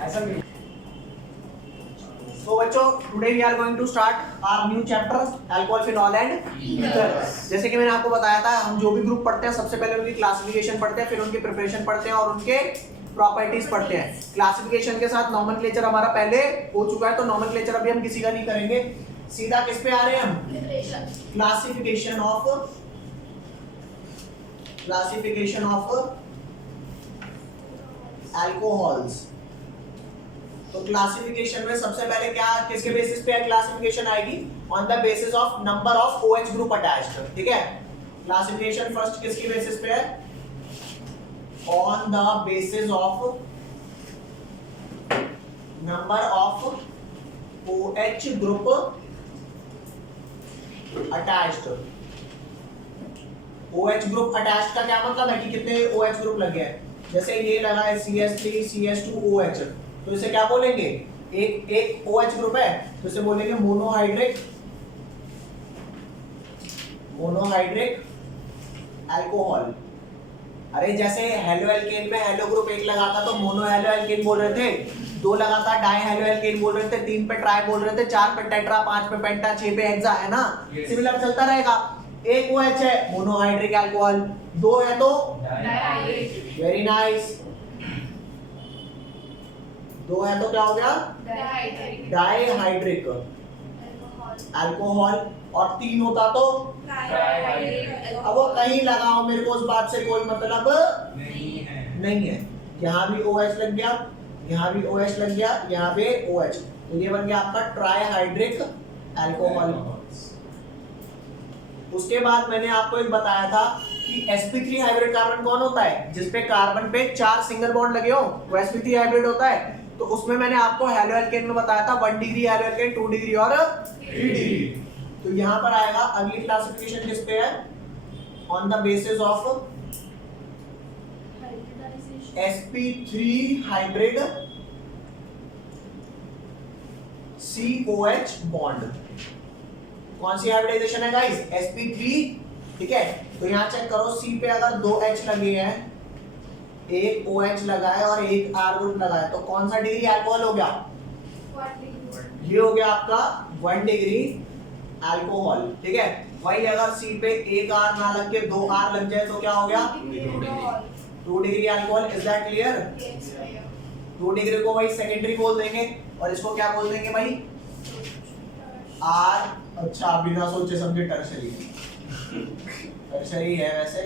ऐसा भी। So बच्चों, today we are going to start our new chapter alcohol, phenol and ether। जैसे कि मैंने आपको बताया था, हम जो भी ग्रुप पढ़ते हैं सबसे पहले उनकी क्लासिफिकेशन पढ़ते हैं, फिर उनकी प्रिपरेशन पढ़ते हैं और उनके प्रॉपर्टीज पढ़ते हैं। क्लासिफिकेशन के साथ नॉमेनक्लेचर हमारा पहले हो चुका है, तो नॉमेनक्लेचर अभी हम किसी का नहीं करेंगे, सीधा किस पे आ रहे हैं हम? Classification of alcohols. तो क्लासिफिकेशन में सबसे पहले क्या, किसके बेसिस पे क्लासिफिकेशन आएगी? On the basis of number of OH group attached. ठीक है, क्लासिफिकेशन फर्स्ट किसकी बेसिस पे है? On the basis of number of OH group attached. OH group attached का क्या मतलब है कि कितने OH ग्रुप लगे हैं? जैसे ये लगा है CH3 CH2 OH, तो इसे क्या बोलेंगे? एक OH ग्रुप है तो इसे बोलेंगे मोनोहाइड्रिक अल्कोहल। अरे जैसे हेलो एल्केन में हेलो ग्रुप एक लगा था तो मोनो हेलो एल्केन बोल रहे थे, 2 लगा था डाई हेलो एल्केन बोल रहे थे, 3 पे ट्राई बोल रहे थे, 4 पे टेट्रा, 5 पे पेंटा, 6 पे हेक्सा, है ना? सिमिलर चलता रहेगा। एक OH है मोनोहाइड्रिक अल्कोहल, 2 है तो वेरी नाइस, 2 है तो क्या हो गया? डाईहाइड्रिक अल्कोहल, और 3 होता तो अब वो कहीं लगाओ, मेरे को उस बात से कोई मतलब नहीं है। यहाँ भी OH लग गया, यहाँ भी OH लग गया, यहाँ पे OH, तो ये बन गया आपका ट्राईहाइड्रिक अल्कोहल। उसके बाद मैंने आपको एक बताया था कि sp3 हाइब्रिड कार्बन कौन होता है? जिसपे कार्बन पे 4 सिंगल बॉन्ड लगे हो वो sp3 हाइब्रिड होता है। तो उसमें मैंने आपको हेलो एल्केन में बताया था 1 डिग्री हेलो एल्केन, 2 डिग्री और 3 डिग्री। तो यहाँ पर आएगा अगली क्लासिफिकेशन किस पे है? On the basis of sp3 hybrid COH bond. कौन सी हाइब्रिडाइजेशन है गाइस? sp3। ठीक है, तो यहाँ चेक करो, C पे अगर 2 H लगे हैं, एक OH लगा है और एक R ग्रुप लगा है, तो कौन सा डिग्री अल्कोहल हो गया? ये हो गया आपका 1 डिग्री अल्कोहल। ठीक है, वही अगर C पे एक R ना लग के 2 R लग जाए तो क्या हो गया? 2 degree alcohol. Is that clear? 2 degree को वही सेकेंडरी बोल देंगे और इसको क्या बोल देंगे भाई? R। अच्छा, बिना सोचे समझे टर्शरी है वैसे।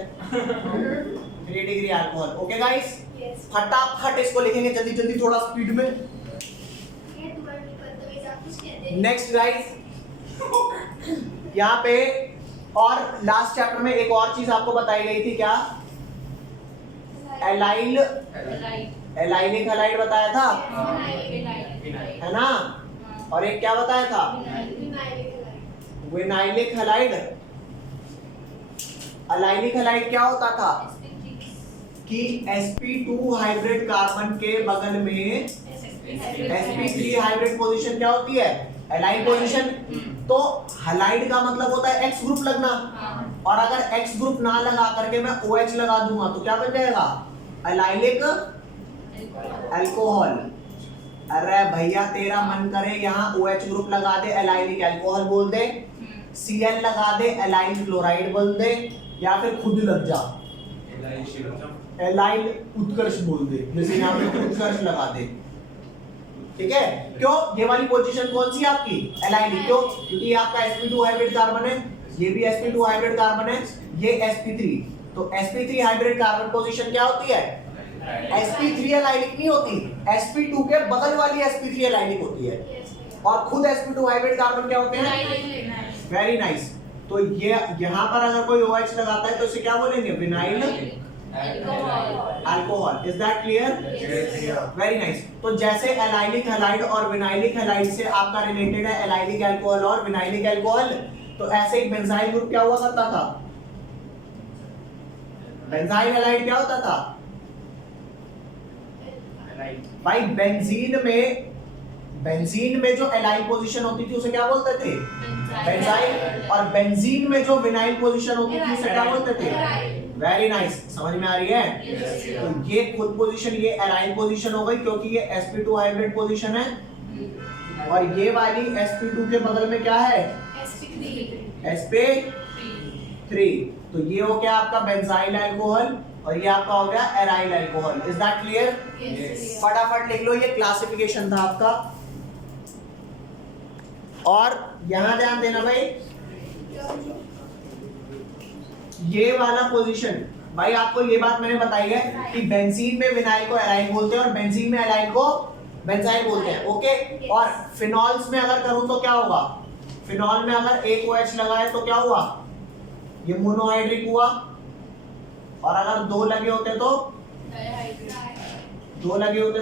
3 डिग्री अल्कोहल। ओके गाइस, फटाफट इसको लिखेंगे जल्दी जल्दी, थोड़ा स्पीड में। नेक्स्ट गाइस, यहाँ पे और लास्ट चैप्टर में एक और चीज आपको बताई गई थी, क्या? एलाइलिक हलाइड बताया था, है ना? और एक क्या बताया था? Vinylic halide. अलाइलिक हलाइड क्या होता था कि sp2 हाइब्रिड कार्बन के बगल में sp3 हाइब्रिड पोजीशन क्या होती है? Allied position. तो हलाइड का मतलब होता है X ग्रुप लगना, और अगर X ग्रुप ना लगा करके मैं OH लगा दूंगा तो क्या बन जाएगा? Allylic alcohol. अरे भैया तेरा मन करे यहाँ OH ग्रुप लगा दे, एलाइलिक अल्कोहल बोल दे, Cl लगा दे, एलाइल क्लोराइड बोल दे, या फिर खुद लग जा एलाइल उत्कर्ष बोल दे, जैसे यहाँ पे उत्कर्ष लगा दे। ठीक है, क्यों? ये वाली पोजीशन कौन सी है आपकी? एलाइलिक। क्यों? क्योंकि ये आपका sp2 हाइब्रिड कार्बन है, ये भी sp2 हाइब्रिड कार्बन है, ये sp3। तो sp3 हाइब्रिड कार्बन पोजीशन क्या होती है? sp3 एलाइलिक नहीं होती, sp2 के बगल वाली sp3 एलाइलिक होती है, और खुद sp2 हाइब्रिड कार्बन क्या होते हैं? Very nice. तो ये यहाँ पर अगर कोई OH लगाता है तो इसे क्या बोलेंगे? Vinyl alcohol. Is that clear? Very nice. तो जैसे एलाइलिक हैलाइड और विनाइलिक हैलाइड से आपका रिलेटेड है एलाइलिक अल्कोहल और विनाइलिक अल्कोहल, तो ऐसे एक बेंजाइल ग्रुप क्या हुआ करता था? बेंजाइल हैलाइड क्या होता था भाई? बेंजीन में जो एलाइल पोजीशन होती थी उसे क्या बोलते थे? बेंजाइल। और बेंजीन में जो विनाइल पोजीशन होती थी उसे क्या बोलते थे? वेरी नाइस, समझ में आ रही है? तो ये खुद पोजीशन ये एराइल पोजीशन हो गई क्योंकि ये sp2 हाइब्रिड पोजीशन है, और ये वाली sp2 के बगल में क्या है? sp3। तो ये हो गया आपका बेंजाइल अल्कोहल और ये आपका हो गया aryl alcohol. Is that clear? फटाफट लिख लो, ये क्लासिफिकेशन था आपका। और यहां ध्यान देना भाई, ये वाला पोजीशन, भाई आपको ये बात मैंने बताई है कि बेंजीन में विनाइल को एराइल बोलते हैं और बेंजीन में एराइल को बेंजाइल बोलते हैं, ओके। और फिनॉल्स में अगर करूं तो क्या होगा? फिनॉल में अगर एक OH लगा है तो क्या हुआ? ये मोनोहाइड्रिक हुआ, और अगर दो लगे होते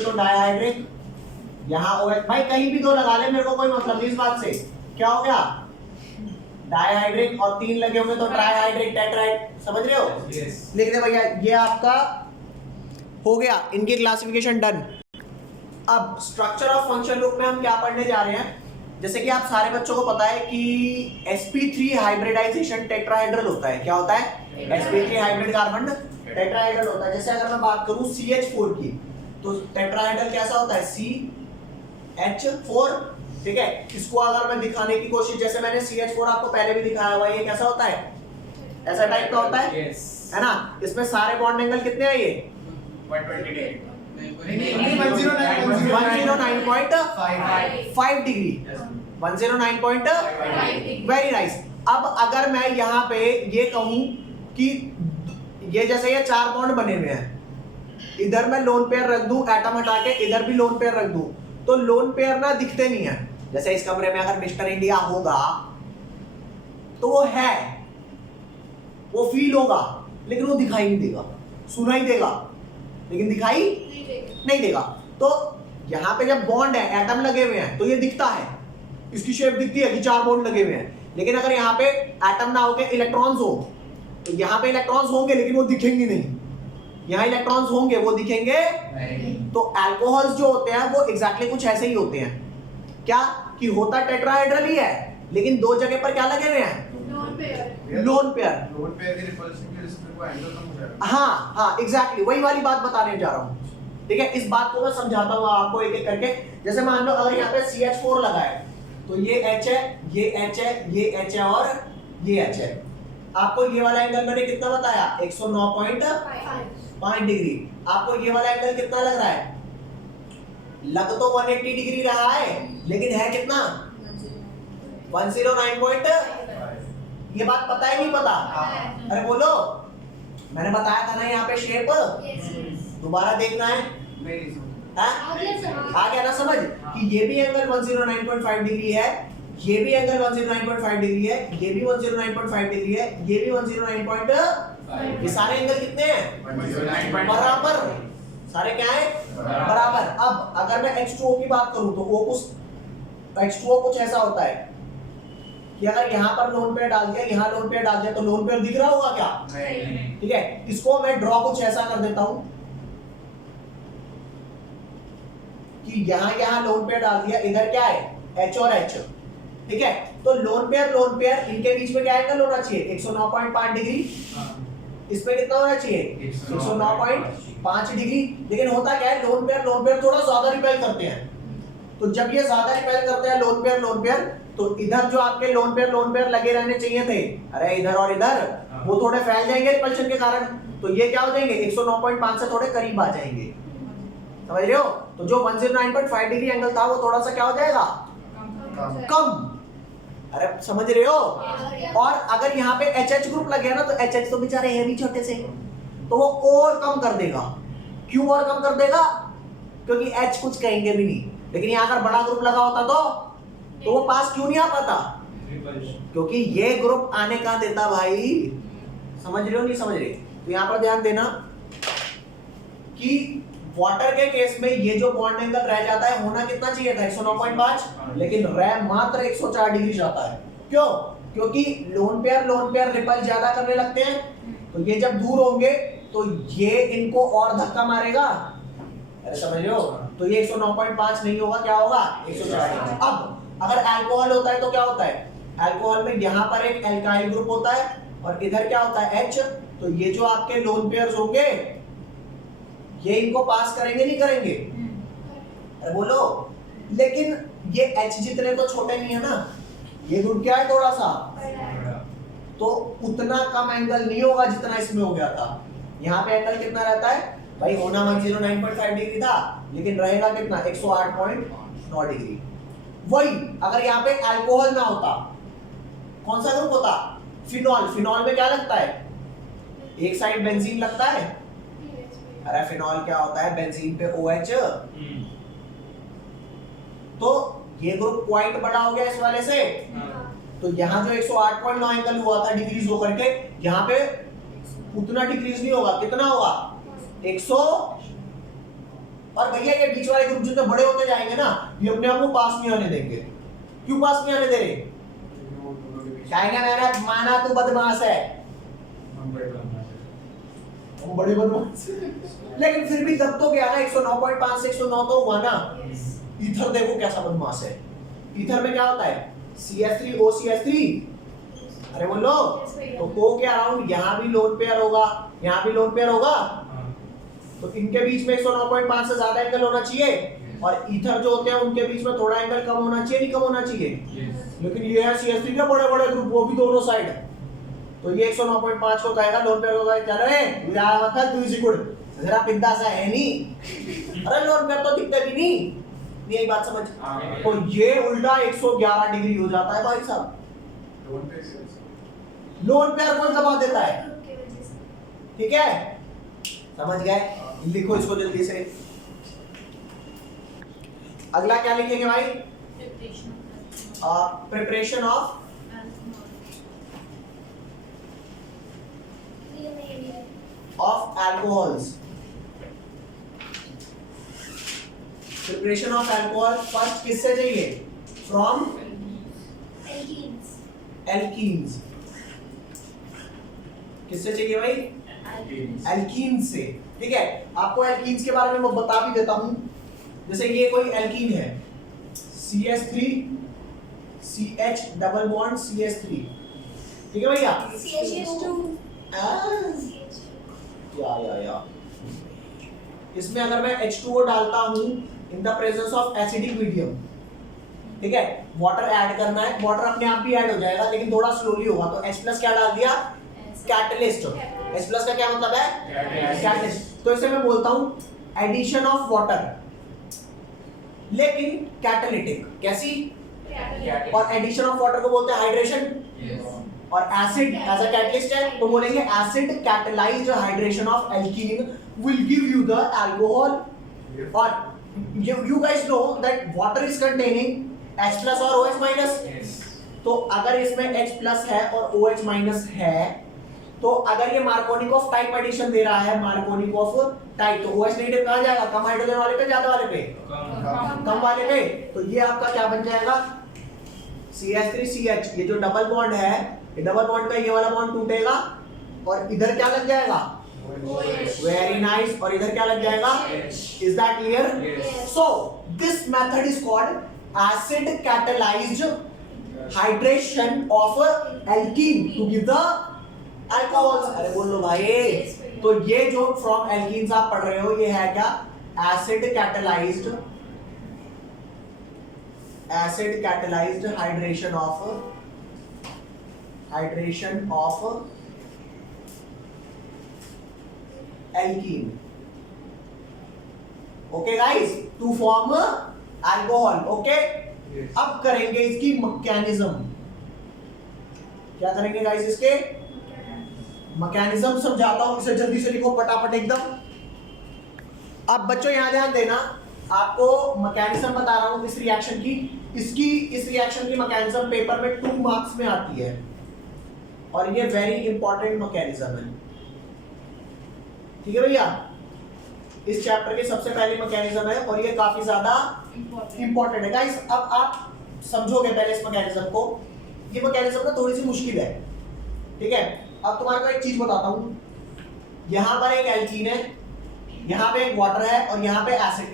तो डाइहाइड्रिक। यहाँ OH, भाई कहीं भी दो लगा ले, मेरे को कोई मतलब नहीं इस बात से। क्या हो गया? डाइहाइड्रिक, और तीन लगे होंगे तो ट्राइहाइड्रिक, टेट्राहाइड। समझ रहे हो? लिख दे भैया, ये आपका हो गया, इनकी क्लासिफिकेशन डन। अब स्ट्रक्चर ऑफ फंक्शन ग्रुप में हम क्या पढ़ने जा रहे हैं? जैसे कि आप सारे बच्चों को पता है कि sp3 हाइब्रिडाइजेशन टेट्राहेड्रल होता है। क्या होता है? sp3 हाइब्रिड कार्बन टेट्राहेड्रल होता है। जैसे अगर मैं बात करूं CH4 की, तो टेट्राहेड्रल कैसा होता है? CH4, ठीक है। इसको अगर मैं दिखाने की कोशिश, जैसे मैंने CH4 आपको पहले भी दिखाया हुआ है, ये कैसा होता है? ऐसा टाइप का होता है, है ना? इसमें सारे बॉन्ड एंगल कितने हैं? ये 109.5 डिग्री, 109.5। Very nice. अब अगर मैं यहाँ पे ये कहूं कि ये जैसे ये चार बॉन्ड बने हुए हैं, इधर मैं लोन पेयर रख दूं, एटम हटा के इधर भी लोन पेयर रख दूं, तो लोन पेयर ना दिखते नहीं है। जैसे इस कमरे में अगर मिस्टर इंडिया होगा तो वो है, वो फील होगा, लेकिन वो दिखाई नहीं देगा, सुनाई देगा लेकिन दिखाई नहीं देगा। तो यहाँ पे जब बॉन्ड है, एटम लगे हुए हैं, तो ये दिखता है, इसकी शेप दिखती है कि चार बॉन्ड लगे हुए हैं। लेकिन अगर यहाँ पे एटम ना होके इलेक्ट्रॉन्स हो, तो यहाँ पे इलेक्ट्रॉन्स होंगे लेकिन वो दिखेंगे नहीं, यहाँ इलेक्ट्रॉन्स होंगे वो दिखेंगे नहीं। तो अल्कोहल्स जो होते हैं वो एग्जैक्टली कुछ ऐसे ही होते हैं। क्या कि होता टेट्राहेड्रल ही है, लेकिन दो जगह पर क्या लगे हुए हैं? लोन पेयर की रिपल्शन की रिस्पेक्ट को एंगल कम हो जाएगा। हाँ हाँ एग्जैक्टली, वही वाली बात बताने जा रहा हूँ। ठीक है, इस बात को मैं समझाता हूँ आपको एक एक करके। जैसे मान लो अगर यहाँ पे CH4 लगा है, तो ये H है, ये H है, ये H है और ये H है। आपको ये वाला एंगल मैंने कितना बताया? 109.5 डिग्री। आपको ये वाला एंगल कितना लग रहा है? लग तो 180 डिग्री रहा है, लेकिन है कितना? 109.5। ये बात पता है नहीं पता? अरे बोलो, मैंने बताया था ना यहाँ पे शेप, दोबारा देखना है। आ गया ना समझ कि ये भी एंगल 109.5 डिग्री है, ये भी एंगल 109.5 डिग्री है, ये भी 109.5 डिग्री है, ये भी 109.5। ये सारे एंगल कितने हैं? बराबर। सारे क्या है? बराबर। अब अगर मैं H2O की बात करूं तो H2O कुछ ऐसा होता है कि अगर यहाँ पर लोन पेयर डाल दिया, यहाँ लोन पेयर डाल दिया, तो लोन पेयर दिख रहा होगा क्या? नहीं। ठीक है, इसको मैं ड्रॉ कुछ ऐसा कर देता हूं कि यहाँ लोन पेयर डाल दिया, इधर क्या है? H और H। ठीक है, तो लोन पेयर इनके बीच में क्या एंगल होना चाहिए? 109.5 डिग्री। इसमें कितना होना चाहिए? 109.5 डिग्री। लेकिन होता क्या है, लोन पेयर थोड़ा ज्यादा रिपेल करते हैं। तो जब ये ज्यादा रिपेल करते हैं लोन पेयर, तो इधर जो आपके लोन पेयर लगे रहने चाहिए थे, अरे इधर और इधर, वो थोड़े फैल जाएंगे रिपल्शन के कारण। तो ये क्या हो जाएंगे? 109.5 से थोड़े करीब आ जाएंगे। समझ रहे हो? तो जो 109.5 डिग्री एंगल था वो थोड़ा सा क्या हो जाएगा? कम। अरे समझ रहे हो? और अगर यहाँ पे HH ग्रुप लगे ना, तो HH तो बेचारे है भी छोटे से, तो वो और कम कर देगा। क्यों और कम कर देगा? क्योंकि H कुछ कहेंगे भी नहीं। लेकिन यहाँ अगर बड़ा ग्रुप लगा होता तो वो पास क्यों नहीं आ पाता? क्योंकि ये ग्रुप आने का देता भाई। समझ रहे हो नहीं समझ रहे? तो यहाँ पर ध्यान देना कि वाटर के केस में ये जो बॉन्ड एंगल रह जाता है, होना कितना चाहिए था? 109.5, लेकिन रह मात्र 104 डिग्री जाता है। क्यों? क्योंकि लोन पेयर रिपल ज्यादा करने लगते हैं, तो ये जब दूर होंगे तो ये इनको और धक्का मारेगा। अरे समझ रहे हो? तो ये 109.5 नहीं होगा, क्या होगा? 104। अब अगर अल्कोहल होता है तो क्या होता है? अल्कोहल में यहाँ पर एक एल्काइल ग्रुप होता है और इधर क्या होता है? H। तो ये जो आपके लोन पेयर्स होंगे ये इनको पास करेंगे नहीं करेंगे? अरे बोलो। लेकिन ये H जितने तो छोटे नहीं है ना, ये ग्रुप क्या है थोड़ा सा, तो उतना कम एंगल नहीं होगा जितना इसमें हो गया था। यहाँ पे एंगल कितना रहता है भाई? होना 109.5 डिग्री था लेकिन रहेगा कितना? 108.9 डिग्री। वही अगर यहाँ पे अल्कोहल ना होता, कौन सा ग्रुप होता? फिनॉल। फिनॉल में क्या लगता है? एक साइड बेंजीन लगता है। अरे फिनॉल क्या होता है? बेंजीन पे OH। तो ये ग्रुप क्वाइट बड़ा हो गया इस वाले से। तो यहाँ जो 108.9 एंगल हुआ था डिक्रीज होकर के, यहाँ पे उतना डिक्रीज नहीं होगा। कितना होगा? 100। और भैया ये बीच वाले ग्रुप जितने बड़े होते जाएंगे ना, ये अपने आप को पास नहीं आने देंगे। क्यों पास नहीं आने दे रहे? चाइना मैंने माना तू बदमाश है, वो बड़े बदमाश लेकिन फिर भी जब तो गया ना 109.5 से 109 तो हुआ ना। ईथर देखो कैसा बदमाश है। ईथर में क्या होता है? CH3OCH3। अरे बोलो। तो O के अराउंड यहाँ भी लोन पेयर होगा, यहाँ भी लोन पेयर होगा, तो इनके बीच में 109.5 से ज्यादा एंगल होना चाहिए। और ईथर जो होते हैं उनके बीच में थोड़ा एंगल कम होना चाहिए, नहीं कम होना चाहिए? लेकिन ये है CH3 के बड़े बड़े ग्रुप, वो भी दोनों साइड। तो ये 109.5 को कहेगा, लोन पेयर को कहेगा चल रे बुझा मत कर, तू इसी गुड़ जरा पिंदा सा है नहीं। अरे लोन पेयर तो दिखते भी नहीं, यही बात समझ। तो ये उल्टा 111 डिग्री हो जाता है भाई साहब। लोन पेयर कौन दबा देता है? ठीक है, समझ गए? लिखो इसको जल्दी से। अगला क्या लिखेंगे भाई? Preparation of alcohols। Preparation of alcohol first किससे चाहिए? From alkenes. किससे चाहिए भाई? एल्कीन से। ठीक है, आपको एल्कीन्स के बारे में मैं बता भी देता हूं। जैसे ये कोई एल्कीन है, CH3 CH double bond CH3। ठीक है भैया? या इसमें अगर मैं H2O डालता हूं इन the presence of acidic medium, ठीक है, वाटर ऐड करना है, वाटर अपने आप भी ऐड हो जाएगा लेकिन थोड़ा स्लोली होगा। तो H+ क्या डाल दिया? कैटलिस्ट। H+ का क्या मतलब है? कैटलिस्ट। तो इसे मैं बोलता हूं एडिशन ऑफ वाटर, लेकिन कैटालिटिक। कैसी? और एडिशन ऑफ वाटर को बोलते हैं हाइड्रेशन। और एसिड एज अ कैटलिस्ट है तो बोलेंगे acid catalysed hydration of alkene will give you the alcohol। और you guys know that water is containing H+ और OH-। तो अगर इसमें H+ है और OH- है, तो अगर ये मार्कोनिकॉफ टाइप एडिशन दे रहा है, मार्कोनिकॉफ टाइप, तो OH नेगेटिव कहां जाएगा? कम हाइड्रोजन वाले पे, ज्यादा वाले पे? कम वाले पे। तो ये आपका क्या बन जाएगा? CH3CH। ये जो डबल बॉन्ड है, ये डबल बॉन्ड का ये वाला बॉन्ड टूटेगा और इधर क्या लग जाएगा? Very nice. और इधर क्या लग जाएगा? Is that clear? So this method is called acid catalysed hydration of alkene to give the alcohols. अरे बोलो भाई। तो ये जो फ्रॉम एल्कीन्स आप पढ़ रहे हो, ये है क्या? Acid catalysed hydration of alkene. Okay guys, to form alcohol. Okay, अब करेंगे इसकी मैकेनिज्म। क्या करेंगे गाइस? इसके मैकेनिज्म समझाता हूं, इसे जल्दी से लिखो फटाफट एकदम। अब बच्चों यहां ध्यान देना, आपको मैकेनिज्म बता रहा हूं इस रिएक्शन की। इस रिएक्शन की मैकेनिज्म पेपर में 2 मार्क्स में आती है और ये वेरी इंपॉर्टेंट मैकेनिज्म है। ठीक है भैया, इस चैप्टर की सबसे पहली मैकेनिज्म है और ये काफी ज्यादा इंपॉर्टेंट है गाइस। अब आप समझोगे पहले इस मैकेनिज्म को। ये मैकेनिज्म ना थोड़ी सी मुश्किल है, ठीक है। अब तुम्हारे को एक चीज बताता हूं, यहां पर एक एल्कीन है, यहां पे एक वाटर है और यहां पे एसिड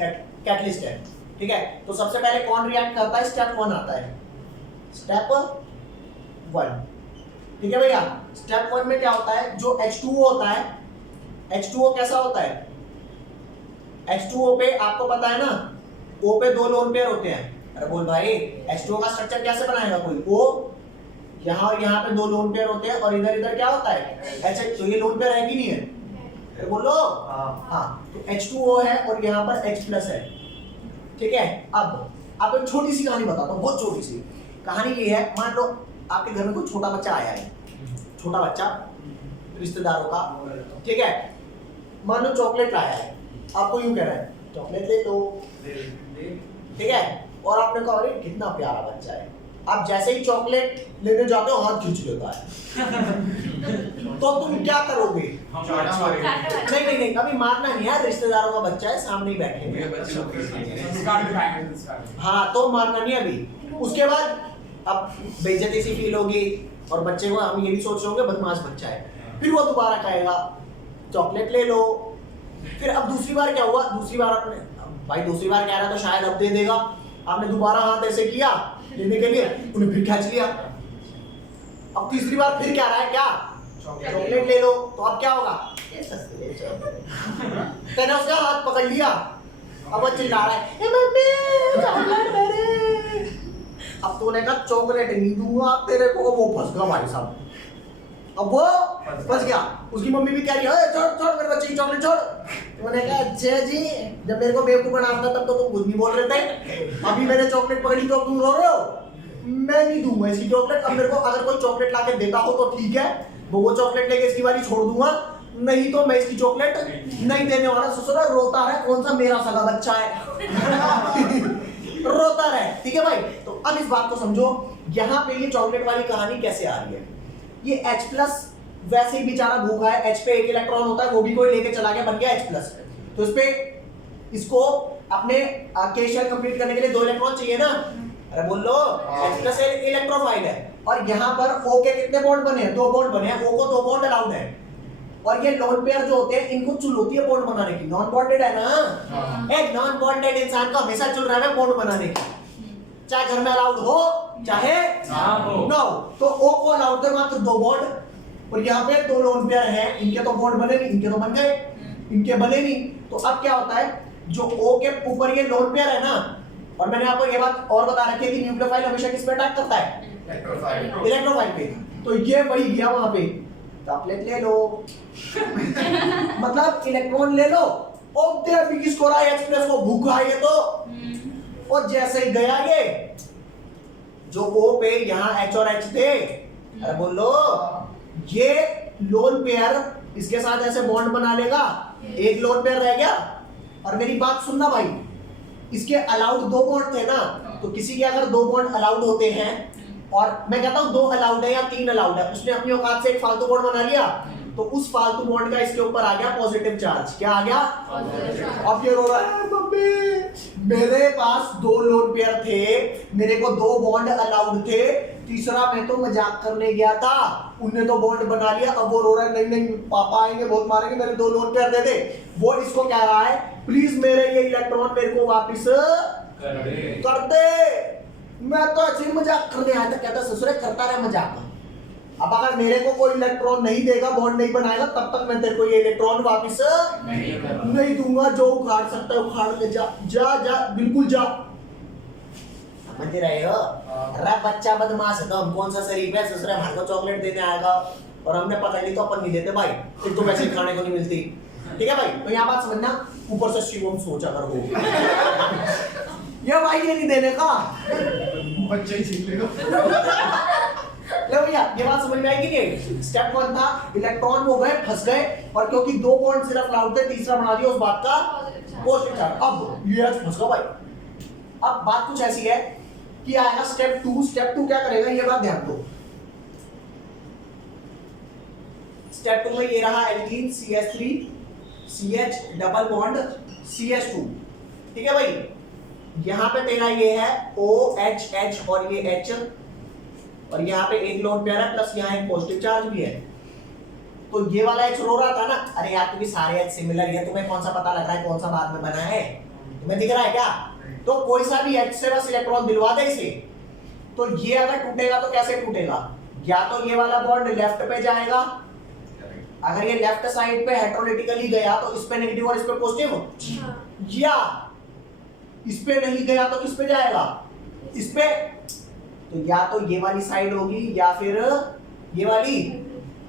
कैटलिस्ट है, ठीक है। तो सबसे पहले कौन रिएक्ट करता है? स्टेप 1 आता है, स्टेप 1। ठीक है भैया। स्टेप 1 में क्या होता है, जो H2O होता है, H2O कैसा होता है, H2O पे आपको पता है ना, O पे 2 लोन पेयर होते हैं। अरे बोल भाई, H2O का स्ट्रक्चर कैसे बनाएगा कोई, O यहाँ और यहाँ पे 2 लोन पेयर होते हैं और इधर इधर क्या होता है H, तो ये लोन पेयर है कि नहीं है, अरे बोलो हाँ। तो H2O है और यहाँ पर H+ है, ठीक है। अब आप एक छोटी सी कहानी बताता हूँ, बहुत छोटी सी कहानी ये है। मान लो आपके घर में कोई छोटा बच्चा आया है, छोटा बच्चा रिश्तेदारों का, ठीक है। मान लो चॉकलेट लाया है, आपको यूं कह रहा है चॉकलेट ले लो, ठीक है। और आपने कहा अरे कितना प्यारा बच्चा है, आप जैसे ही चॉकलेट लेने जाते हो हाथ खींच लेता है तो तुम क्या करोगे, नहीं नहीं नहीं, कभी मारना नहीं है, रिश्तेदारों का बच्चा है, सामने ही बैठे हाँ, तो मारना नहीं अभी। उसके बाद अब बेइज्जती सी फील होगी और बच्चे को हम ये भी सोच रहे होंगे बदमाश बच्चा है, फिर वो दोबारा कहेगा चॉकलेट ले लो। फिर अब दूसरी बार क्या हुआ, दूसरी बार आपने भाई दूसरी बार कह रहा तो शायद अब दे देगा, आपने दोबारा हाथ ऐसे किया लेने के लिए, उन्हें फिर खींच लिया। अब तीसरी बार फिर कह रहा है क्या चॉकलेट ले लो, तो अब क्या होगा, तेने उसका हाथ पकड़ लिया, अब वो चिल्ला रहा है ए मम्मी चॉकलेट दे दे। अब तूने कहा चॉकलेट नहीं दूंगा तेरे को, वो फंस गया भाई साहब, अब वो फंस गया। उसकी मम्मी भी कह रही है छोड़ छोड़ मेरे बच्चे की चॉकलेट छोड़। तो मैंने कहा अच्छा जी, जब मेरे को बेवकूफ बनाना था तब तो तुम कुछ नहीं बोल रहे थे, अभी मैंने चॉकलेट पकड़ी तो तुम रो रहे हो, मैं नहीं दूंगा इसकी चॉकलेट। अब मेरे को अगर कोई चॉकलेट लाके देता हो तो ठीक है, वो चॉकलेट लेके इसकी वाली छोड़ दूंगा, नहीं तो मैं इसकी चॉकलेट नहीं देने वाला। ससुरा रोता है, कौन सा मेरा सगा बच्चा है रोता रहे, ठीक है भाई। तो अब इस बात को समझो, यहाँ पे ये चॉकलेट वाली कहानी कैसे आ रही है। ये H+ वैसे ही बेचारा भूखा है, H पे 1 इलेक्ट्रॉन होता है, वो भी कोई लेके चला गया, बन गया H+। तो इस पे इसको अपने केशर कंप्लीट करने के लिए 2 इलेक्ट्रॉन चाहिए ना, अरे बोल लो H+ इलेक्ट्रोफाइल है। और यहाँ पर O के कितने बॉन्ड बने हैं, 2 बॉन्ड बने हैं, O को 2 बॉन्ड अलाउड है। और ये लोन पेयर जो होते हैं इनको चुल होती है बॉन्ड बनाने की, नॉन बॉन्डेड है ना, एक नॉन बॉन्डेड इंसान को हमेशा चुल रहा है बॉन्ड बनाने की, चाहे घर में अलाउड हो चाहे ना हो। तो O को अलाउड थे मात्र 2 बॉन्ड, और यहाँ पे 2 लोन पेयर हैं, इनके तो बॉन्ड बने नहीं, इनके तो बन गए, इनके बने नहीं। तो अब क्या होता है, जो O के ऊपर ये लोन पेयर है ना, और मैंने आपको ये बात और बता रखी है कि न्यूक्लियोफाइल हमेशा किस पे अटैक करता है, इलेक्ट्रोफाइल पे। तो ये वही गया वहां पे, चॉकलेट ले लो मतलब इलेक्ट्रॉन ले लो, और तेरा भी किसको रहा है H+ को, भूखा है ये तो। और जैसे ही गया ये, जो O पे यहाँ H और H थे, अरे बोलो ये लोन पेयर इसके साथ ऐसे बॉन्ड बना लेगा, एक लोन पेयर रह गया। और मेरी बात सुनना भाई, इसके अलाउड 2 बॉन्ड थे ना, तो किसी के अगर 2 बॉन्ड अलाउड होते हैं, और मैं कहता हूं 2 अलाउड है या 3 अलाउड है, उसने अपनी औकात से एक फालतू बॉन्ड बना लिया, तो उस फालतू बॉन्ड का इसके ऊपर आ गया पॉजिटिव चार्ज। क्या आ गया, अब ये रो रहा है मम्मी मेरे पास 2 लोन पेयर थे, मेरे को 2 बॉन्ड अलाउड थे, तीसरा मैं तो मजाक करने गया था, उनने तो बॉन्ड बना लिया। अब वो रो रहा है नहीं नहीं पापा आएंगे बहुत मारेंगे, मेरे 2 लोन पेयर दे दे। वो इसको कह रहा है प्लीज मेरे ये इलेक्ट्रॉन मेरे को वापस कर दे। मैं तो ऐसे ही मजाक करने आया था, कहता ससुरे करता रहे मजाक। अब अगर मेरे को कोई इलेक्ट्रॉन नहीं देगा, बॉन्ड नहीं बनाएगा, तब तक मैं तेरे को ये इलेक्ट्रॉन वापस नहीं दूंगा। जो उखाड़ सकता है उखाड़ ले, जा जा जा बिल्कुल जा। समझ रहे हो, अरे बच्चा बदमाश है तो हम कौन सा शरीफ है, ससुरे भाई को चॉकलेट देने आएगा और हमने पकड़ ली तो अपन नहीं देते भाई, फिर तो वैसे खाने को नहीं मिलती। ठीक है भाई, तो यहाँ बात समझना, ऊपर से शिवम सोच अगर हो ये भाई ये नहीं देने का, बच्चा ही सीख लेगा। ले भैया ये बात समझ में आएगी नहीं। स्टेप 1 था इलेक्ट्रॉन हो गए फंस गए, और क्योंकि 2 बॉन्ड सिर्फ अलाउड थे, तीसरा बना दिया उस बात का पॉजिटिव चार्ज। अब ये फंस गया भाई। अब बात कुछ ऐसी है कि आएगा स्टेप 2। स्टेप 2 क्या करेगा, ये बात ध्यान दो। स्टेप 2 में ये रहा alkene CH3 CH double bond CH2। ठीक है भाई, यहां पे तेरा ये है OH और ये H, और यहाँ पे एक लोन पेयर है प्लस यहाँ एक पॉजिटिव चार्ज भी है। तो ये वाला H रो रहा था ना, अरे यार तुम्हें सारे H सिमिलर है, तुम्हें कौन सा पता लग रहा है कौन सा बाद में बना है, तुम्हें दिख रहा है क्या? तो कोई सा भी H से बस इलेक्ट्रॉन दिलवा दे इसे। तो ये अगर टूटेगा तो कैसे टूटेगा, या तो ये वाला बॉन्ड लेफ्ट पे जाएगा, अगर ये लेफ्ट साइड पे हेटेरोनिटिकली गया तो इस पे नेगेटिव और इस पे पॉजिटिव, या इस पे नहीं गया तो किस पे जाएगा, इस पे। तो या तो ये वाली साइड होगी या फिर ये वाली।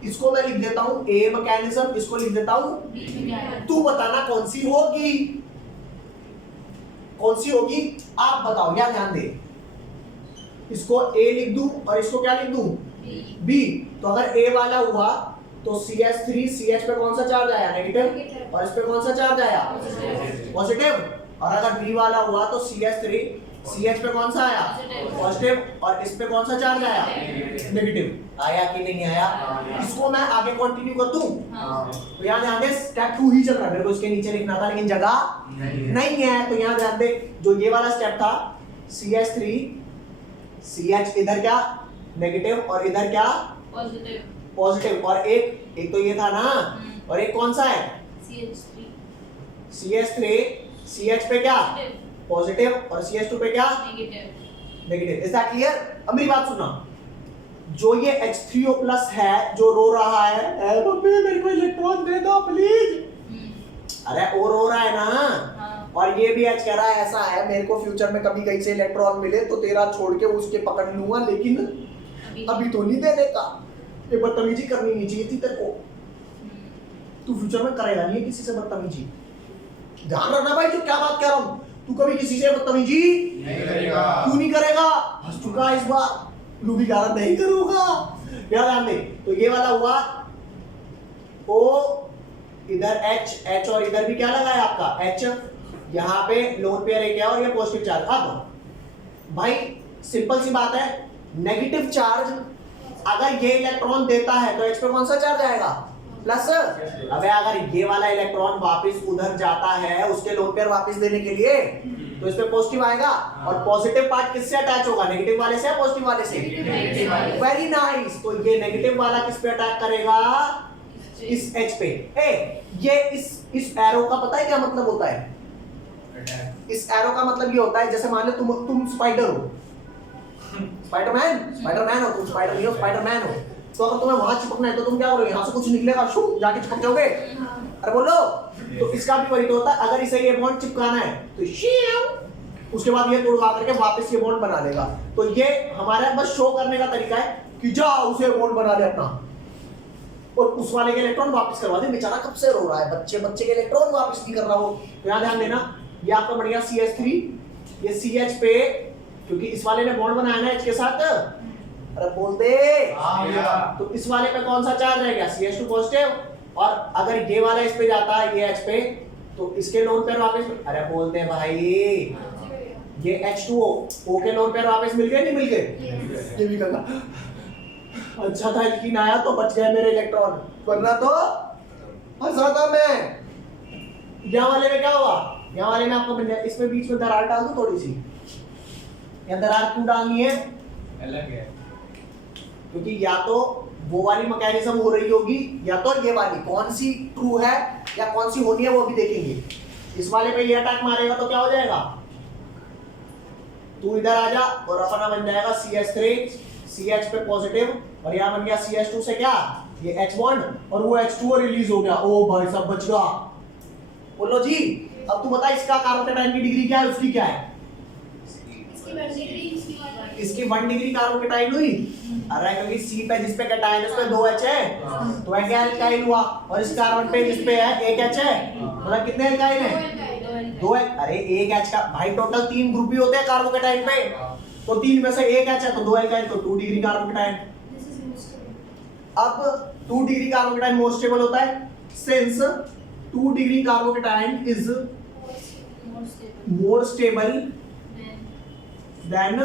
इसको मैं लिख देता हूं ए मैकेनिज्म, इसको लिख देता हूं। तू बताना कौन सी होगी, कौन सी होगी आप बताओ, या ध्यान दे। इसको ए लिख दूं और इसको क्या लिख दूं, बी। तो अगर ए वाला हुआ तो CH3 CH पे कौन सा चार्ज आया, नेगेटिव, और इस पे कौन सा चार्ज आया, पॉजिटिव। और अगर बी वाला हुआ तो CH3 CH पे कौन सा आया, पॉजिटिव, और इस पे कौन सा चार्ज आया, नेगेटिव। आया कि नहीं आया? इसको मैं आगे कंटिन्यू कर दूं। तो यहाँ ध्यान दे, स्टेप 2 ही चल रहा है, मेरे को इसके नीचे लिखना था लेकिन जगह नहीं है। तो यहाँ ध्यान दे, जो ये वाला स्टेप था CH3 CH इधर क्या नेगेटिव और इधर क्या पॉजिटिव, और एक तो ये था ना, और एक कौन सा है CH3 CH पे क्या पॉजिटिव और CH2 पे क्या नेगेटिव। Is that clear? अब मेरी बात सुनना, जो ये H3O प्लस है जो रो रहा है, मम्मी मेरे को इलेक्ट्रॉन दे दो प्लीज, अरे वो रो रहा है ना, और ये भी H कह रहा है ऐसा है, मेरे को फ्यूचर में कभी कहीं से इलेक्ट्रॉन मिले तो तेरा छोड़ के उसके पकड़ लूंगा, लेकिन अभी तो नहीं देने का। ये बदतमीजी करनी नहीं चाहिए थी तेरे को, तू फ्यूचर में करेगा नहीं किसी से बदतमीजी। ध्यान रखना भाई, जो क्या बात कह रहा हूँ, तू कभी किसी से बदतमीजी नहीं करेगा। क्यों नहीं करेगा? हंस चुका इस बार, तू भी कह रहा नहीं करूंगा। क्या ध्यान दे, तो ये वाला हुआ O, इधर H और इधर भी क्या लगा है आपका H, यहाँ पे लोन पेयर एक है और ये पॉजिटिव चार्ज। अब भाई सिंपल सी बात है, नेगेटिव चार्ज अगर ये इलेक्ट्रॉन देता है तो H पे कौन सा चार्ज आएगा, प्लस। अबे अगर ये वाला इलेक्ट्रॉन वापस उधर जाता है उसके लोन पेयर वापस देने के लिए, तो इस पे पॉजिटिव आएगा, और पॉजिटिव पार्ट किससे अटैच होगा, नेगेटिव वाले से या पॉजिटिव वाले से? Very nice. तो ये नेगेटिव वाला किस पे अटैक करेगा, इस H पे। ये इस एरो का पता है क्या मतलब होता है? इस एरो का मतलब ये होता है, जैसे मान लो तुम स्पाइडर हो, स्पाइडरमैन हो तुम, स्पाइडर नहीं हो, स्पाइडरमैन हो। तो अगर तुम्हें वहां चिपकना है तो तुम क्या करोगे, यहाँ से कुछ निकलेगा, शू जाके चिपक जाओगे। अरे बोलो, तो इसका भी वही तो होता है, अगर इसे ये बॉन्ड चिपकाना है तो शिव उसके बाद ये तोड़वा करके वापस ये बॉन्ड बना देगा। तो ये हमारा बस शो करने का तरीका है कि जा उसे बॉन्ड बना ले अपना, और उस वाले के इलेक्ट्रॉन वापस करवा दे। बेचारा कब से रो रहा है, बच्चे के इलेक्ट्रॉन वापस नहीं कर रहा हो। तो यहाँ ध्यान देना, ये आपका बढ़ गया CH3, ये CH पे क्योंकि इस वाले ने बॉन्ड बनाया ना H के साथ, अरे बोल दे, तो इस वाले पे कौन सा चार्ज रहेगा, CH2 पॉजिटिव, और अगर ये वाला इस पे जाता है ये H पे, तो इसके लोन पेयर वापस, अरे बोल दे भाई, ये H2O O के लोन पेयर वापस मिल गए नहीं मिल गए? ये भी करना अच्छा था, लेकिन आया तो बच गए मेरे इलेक्ट्रॉन, वरना तो फंसा था मैं। यहाँ वाले में क्या हुआ, यहाँ वाले में आपको मिल गया, इसमें बीच में दरार डाल दो थोड़ी सी। यहाँ दरार क्यों डालनी है, अलग है, क्योंकि या तो वो वाली मैकेनिज्म हो रही होगी या तो ये वाली, कौन सी ट्रू है या कौन सी होनी है वो भी देखेंगे। इस वाले पे ये अटैक मारेगा तो क्या हो जाएगा, तू इधर आ जा और अपना बन जाएगा CH3 CH पे पॉजिटिव, और यहाँ बन गया CH2 से क्या ये H बॉन्ड, और वो H2O रिलीज हो गया। ओ भाई साहब बच गया। बोलो जी, अब तू बता इसका कार्बोकेटाइन की डिग्री क्या है, उसकी क्या है? इसकी 1 डिग्री कार्बोकेटाइन हुई। अरे क्योंकि C पे जिस पे कैटायन है उस पे 2 H है, तो एक एल्काइल हुआ, और इस कार्बन पे जिस पे है 1 H है, मतलब कितने एल्काइल है, 2 H। अरे 1 H का भाई टोटल 3 ग्रुप ही होते हैं कार्बोकेटाइन पे, तो 3 में से 1 H है तो 2 एल्काइल, तो 2 डिग्री कार्बोकेटाइन। अब 2 डिग्री कार्बोकेटाइन मोर स्टेबल होता है, since 2 degree carbocation is more stable then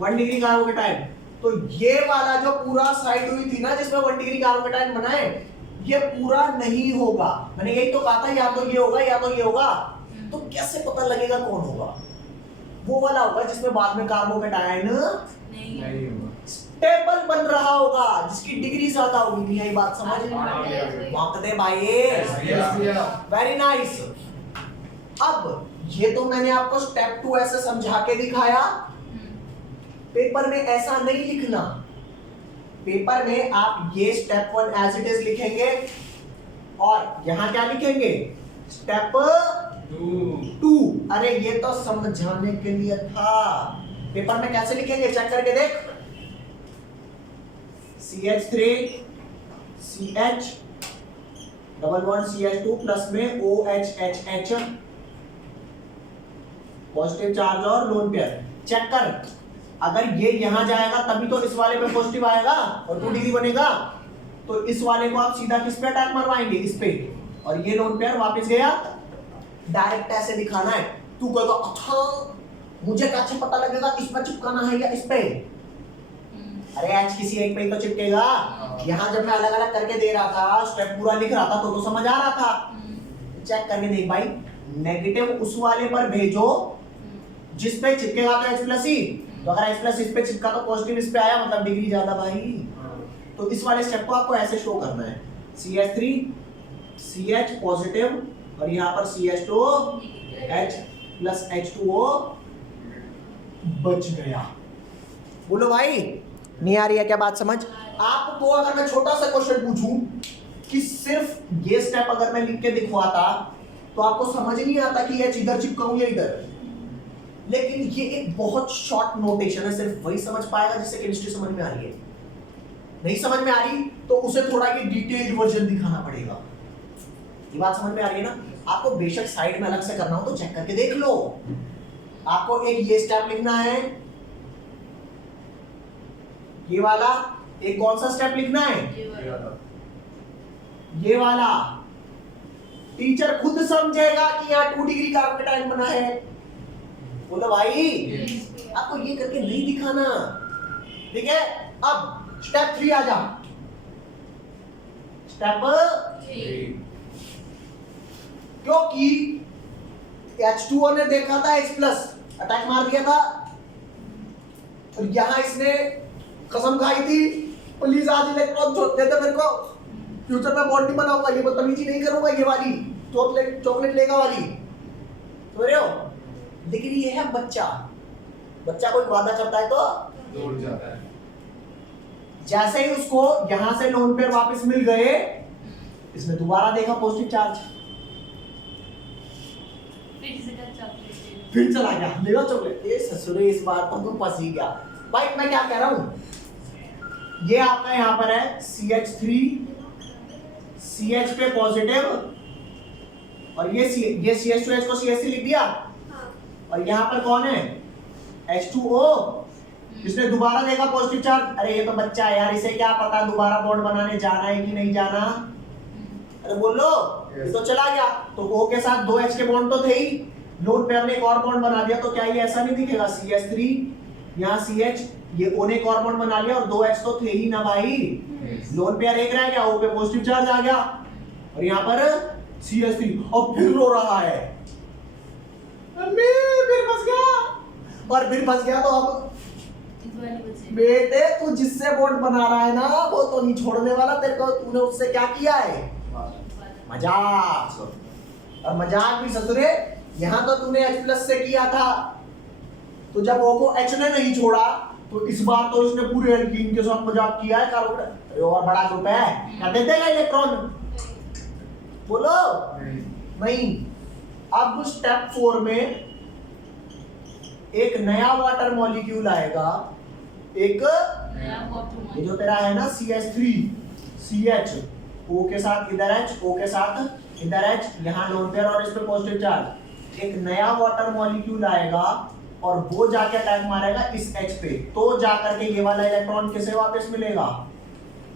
1 degree carbocation. तो ये वाला जो पूरा साइड हुई थी ना जिसमें 1 डिग्री कार्बोकेटाइन बना है, ये पूरा नहीं होगा। मैंने यही तो कहा था, या तो ये होगा या तो ये होगा। तो कैसे पता लगेगा कौन होगा? वो वाला होगा जिसमें बाद में कार्बोकेटाइन नहीं होगा, स्टेबल बन रहा होगा, जिसकी डिग्री ज्यादा होगी। यही बात समझ दे भाई, वेरी नाइस। अब ये तो मैंने आपको स्टेप 2 ऐसे समझा के दिखाया, पेपर में ऐसा नहीं लिखना पेपर में आप ये स्टेप 1 एज इट इज लिखेंगे और यहां क्या लिखेंगे, स्टेप 2। अरे ये तो समझाने के लिए था, पेपर में कैसे लिखेंगे चेक करके देख। CH3 CH double bond CH2 plus में OHHH पॉजिटिव चार्ज और लोन पेयर। चेक कर, अगर ये यहां जाएगा तभी तो इस वाले में पॉजिटिव आएगा और 2 डिग्री बनेगा, तो इस वाले को आप सीधा किस पे अटैक मरवाएंगे, इस पे, और ये लोन पेयर वापस गया। डायरेक्ट ऐसे दिखाना है। तू कहेगा अच्छा मुझे कैसे पता लगेगा इस पर चिपकाना है या इस पे, अरे एच किसी एक पे ही तो चिपकेगा। यहाँ जब मैं अलग अलग करके दे रहा था, स्टेप पूरा लिख रहा था तो समझ आ रहा था। चेक करके देख भाई, नेगेटिव उस वाले पर भेजो जिस पे चिपकेगा तो H प्लस ही, तो अगर H प्लस इस पे चिपका तो पॉजिटिव इस पे आया, मतलब डिग्री ज्यादा भाई। तो इस वाले स्टेप को आपको ऐसे शो करना है, CH3 CH पॉजिटिव और यहाँ पर CH2 H प्लस H2O बच गया। बोलो भाई, नहीं आ रही है क्या बात समझ? आपको अगर मैं छोटा सा क्वेश्चन पूछूं कि सिर्फ ये स्टेप अगर मैं लिख के दिखवाता तो आपको समझ नहीं आता कि H इधर चिपकाऊं या इधर, लेकिन ये एक बहुत शॉर्ट नोटेशन है, सिर्फ वही समझ पाएगा जिसे केमिस्ट्री समझ में आ रही है। नहीं समझ में आ रही तो उसे थोड़ा ये डिटेल्ड वर्जन दिखाना पड़ेगा। ये बात समझ में आ रही है ना? आपको बेशक साइड में अलग से करना हो तो चेक करके देख लो। आपको एक ये स्टेप लिखना है, ये वाला, एक कौन सा स्टेप लिखना है, ये वाला। टीचर खुद समझेगा कि यहाँ 2 डिग्री का कार्बोकेटाइन बना है। बोलो भाई, आपको ये करके नहीं दिखाना, ठीक है? अब स्टेप 3 आ जा। स्टेप 3, क्योंकि H2O ने देखा था H प्लस, अटैक मार दिया था, और यहां इसने कसम खाई थी प्लीज आज इलेक्ट्रॉन दे दे मेरे को, फ्यूचर में बॉन्ड नहीं बनाऊंगा, ये बदतमीजी नहीं करूंगा, ये वाली चॉकलेट लेगा वाली, समझ रहे हो? लेकिन ये है बच्चा, बच्चा कोई वादा करता है तो दौड़ जाता है। जैसे ही उसको यहां से लोन पेयर वापस मिल गए, इसने दोबारा देखा पॉजिटिव चार्ज, फिर चला गया लेगा चॉकलेट। ये ससुरे इस बार तो तुम फंस ही गया। भाई मैं क्या कह रहा हूं, ये आपका यहां पर है CH3 CH पे पॉजिटिव, और ये CH2H को CH3 लिख दिया, और यहां पर कौन है H2O, इसने दोबारा देखा पॉजिटिव चार्ज। अरे ये तो बच्चा है यार, इसे क्या पता दोबारा बॉन्ड बनाने जाना है कि नहीं जाना। अरे बोलो, ये तो चला गया, तो O के साथ 2H के बॉन्ड तो थे ही, लोन पेयर ने एक और बॉन्ड बना दिया, तो क्या ये ऐसा नहीं दिखेगा CH3 यहाँ CH, ये O ने एक और बॉन्ड बना लिया और 2H तो थे ही ना भाई, लोन पेयर एक रह गया, O पे पॉजिटिव चार्ज आ गया, और यहाँ पर CH3 और फिर रो रहा है, फिर फंस गया, और फिर फंस गया तो अब बेटे तू जिससे बॉन्ड बना रहा है ना वो तो नहीं छोड़ने वाला तेरे को, तूने उससे क्या किया है, मजाक। और मजाक भी ससुरे, यहाँ तो तूने H प्लस से किया था, तो जब O को H ने नहीं छोड़ा तो इस बार तो इसने पूरे एल्कीन के साथ मजाक किया है कार्बोकेटाइन। और बड़ा ग्रुप है, क्या दे देगा इलेक्ट्रॉन, बोलो नहीं। अब स्टेप 4 में एक नया वाटर मॉलिक्यूल आएगा, एक ये जो तेरा है ना CH3 CH, O के साथ इधर H, O के साथ इधर H, यहाँ लोन पेयर और इस पे पॉजिटिव चार्ज, एक नया वाटर मॉलिक्यूल आएगा और वो जाके अटैक मारेगा इस H पे, तो जाकर के ये वाला इलेक्ट्रॉन किसे वापस मिलेगा,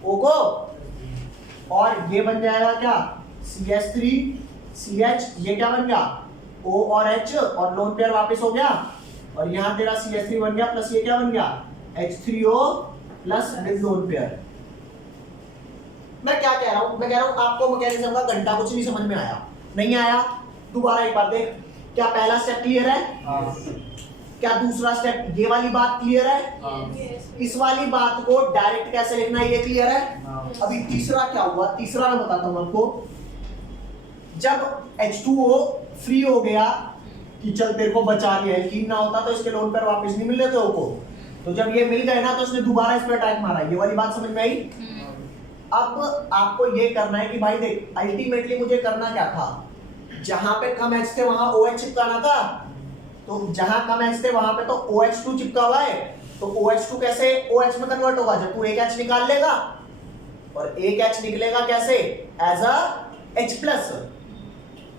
O को, और ये बन जाएगा क्या CH3 CH, ये क्या बन गया O और H, और लोन पेयर वापस हो गया, और यहाँ तेरा CH3 बन गया प्लस ये क्या बन गया H3O plus with lone pair. मैं क्या कह रहा हूँ, मैं कह रहा हूँ आपको मैकेनिज्म का घंटा कुछ नहीं समझ में आया, नहीं आया, दोबारा एक बार देख, क्या पहला स्टेप क्लियर है? क्या दूसरा स्टेप ये वाली बात क्लियर है? इस वाली बात को डायरेक्ट कैसे लिखना है ये क्लियर है? अभी तीसरा क्या हुआ, तीसरा मैं बताता हूँ आपको। जब H2O फ्री हो गया कि चल तेरे को बचा लिया, एल्कीन ना होता तो इसके लोन पर वापस नहीं मिल रहे थे को, तो जब ये मिल गए ना तो उसने दोबारा इस पे अटैक मारा। ये वाली बात समझ में आई? अब आपको ये करना है कि भाई देख, अल्टीमेटली मुझे करना क्या था, जहां पे कम H थे वहां OH चिपकाना था। तो जहां कम H थे वहां पे तो OH2 चिपका हुआ है, तो OH2 कैसे OH में कन्वर्ट होगा? जब तू एक H निकाल लेगा, और एक H निकलेगा कैसे? As a H plus.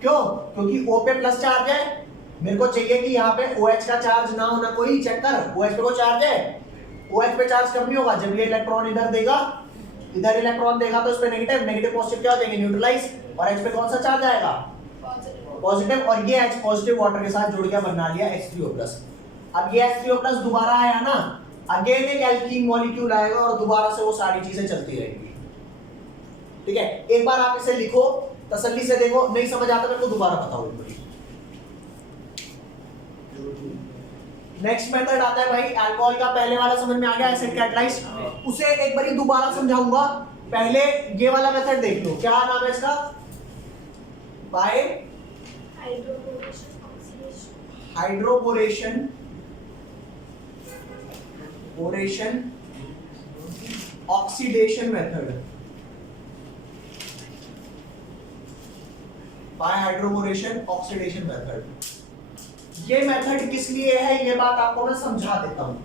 क्यों? क्योंकि O पे प्लस चार्ज है। मेरे को चाहिए कि यहाँ पे OH का चार्ज ना होना कोई, चेक कर OH पे कोई चार्ज है। OH पे चार्ज कम नहीं होगा। जब ये इलेक्ट्रॉन इधर देगा, इधर इलेक्ट्रॉन देगा तो इस पे नेगेटिव, नेगेटिव पॉजिटिव क्या हो जाएंगे? न्यूट्रलाइज। और H पे कौन सा चार्ज आएगा? पॉजिटिव। और ये H पॉजिटिव वाटर के साथ जुड़ गया, बना लिया H3O+। अब ये H3O+ दोबारा आया ना, अगेन एक एल्कीन मॉलिक्यूल आएगा और दोबारा से वो सारी चीजें चलती रहेंगी। ठीक है, एक बार आप इसे लिखो, तसल्ली से देखो, नहीं समझ आता मेरे को दोबारा बताओ। नेक्स्ट मेथड आता है भाई अल्कोहल का। पहले वाला समझ में आ गया, एसिड कैटलाइज। उसे एक बार दोबारा समझाऊंगा, पहले ये वाला मेथड देख लो। क्या नाम है इसका? By hydroboration, boration oxidation method. By hydroboration oxidation method. ये मेथड किस लिए है ये बात आपको मैं समझा देता हूं।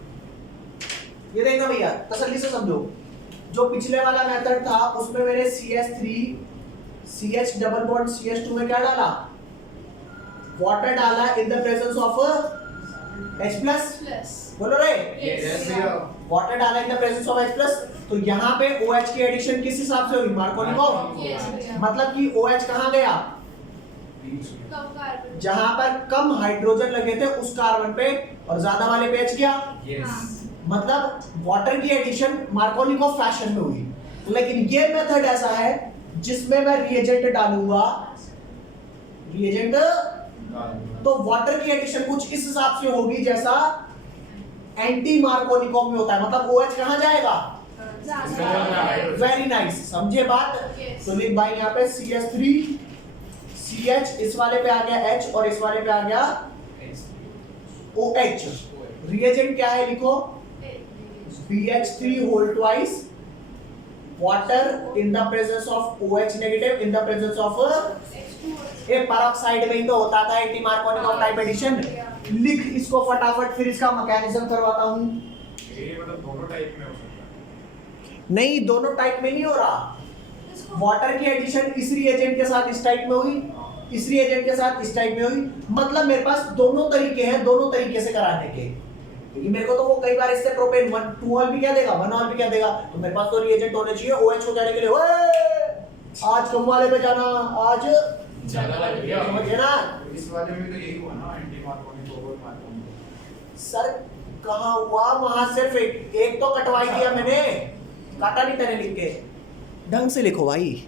ये देखना भैया, तसल्ली से समझो। जो पिछले वाला मेथड था उसमें मैंने CH3 CH double bond CH2 में क्या डाला? वाटर डाला इन द प्रेजेंस ऑफ H+। बोलो रे, वाटर डाला इन द प्रेजेंस ऑफ H+। तो यहाँ पे OH की एडिशन किस हिसाब से होगी? मार्कोनिकोव। मतलब कि OH कहाँ गया? जहां पर कम हाइड्रोजन लगे थे उस कार्बन पे, और ज्यादा वाले पे H गया। मतलब वाटर की एडिशन मार्कोनिकोव फैशन में हुई। लेकिन ये मेथड ऐसा है जिसमें मैं रिएजेंट डालूंगा, रिएजेंट, तो वाटर की एडिशन कुछ इस हिसाब से होगी जैसा एंटी मार्कोनिकोव में होता है। मतलब OH कहां जाएगा? वेरी नाइस, समझे बात? तो लिख भाई यहाँ पे CH3 CH, इस वाले पे आ गया H और इस वाले पे आ गया OH। रिएजेंट क्या है? लिखो BH3 whole twice water in the presence of OH negative in the presence of a peroxide में ही तो होता था एंटी मार्कोनिकोव टाइप एडिशन। लिख इसको फटाफट, फिर इसका मैकेनिज्म करवाता हूं। ये मतलब दोनों टाइप में हो सकता है? नहीं, दोनों टाइप में नहीं हो रहा। वाटर की एडिशन इस रिएजेंट के साथ इस टाइप में हुई, इस रिएजेंट के साथ इस टाइप में हुई। मतलब मेरे पास दोनों तरीके हैं, दोनों तरीके से कराने के। क्योंकि मेरे को तो वो कई बार इससे प्रोपेन 1 2 ऑल भी क्या देगा, 1 ऑल भी क्या देगा। तो मेरे पास तो रिएजेंट होने चाहिए OH को जाने के लिए। ओए आज कम वाले पे जाना, आज ज्यादा लग गया। समझे ना? इस वाले में तो यही हुआ ना, एंटी मार्कोनिकोव और मार्कोनिकोव। सर कहां हुआ? वहां सिर्फ एक तो कटवाई दिया मैंने, काटा नहीं तेरे लिख के। ढंग से लिखो भाई